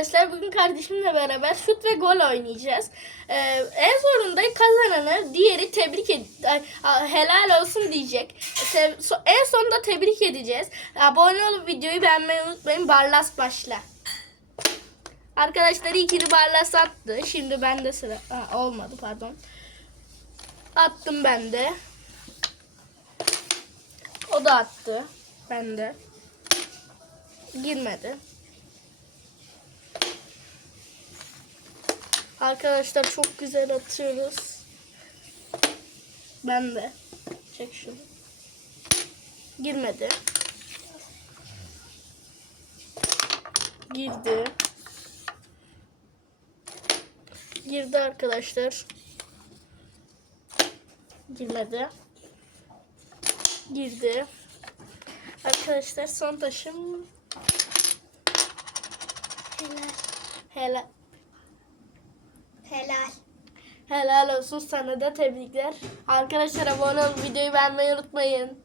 arkadaşlar bugün kardeşimle beraber şut ve gol oynayacağız. Ee, en sonunda kazananı diğeri tebrik ed helal olsun diyecek. Te- so- en sonunda tebrik edeceğiz. Abone olup videoyu beğenmeyi unutmayın. Barlas başla. Arkadaşlar ikili Barlas attı. Şimdi bende sıra ha, olmadı pardon. Attım ben de. O da attı. Ben de. Girmedi. Arkadaşlar çok güzel atıyoruz. Ben de. Çek şunu. Girmedi. Girdi. Girdi arkadaşlar. Girmedi. Girdi. Arkadaşlar son taşım. Helal. Helal. Helal. Helal olsun sana da tebrikler. Arkadaşlar abone olup videoyu beğenmeyi unutmayın.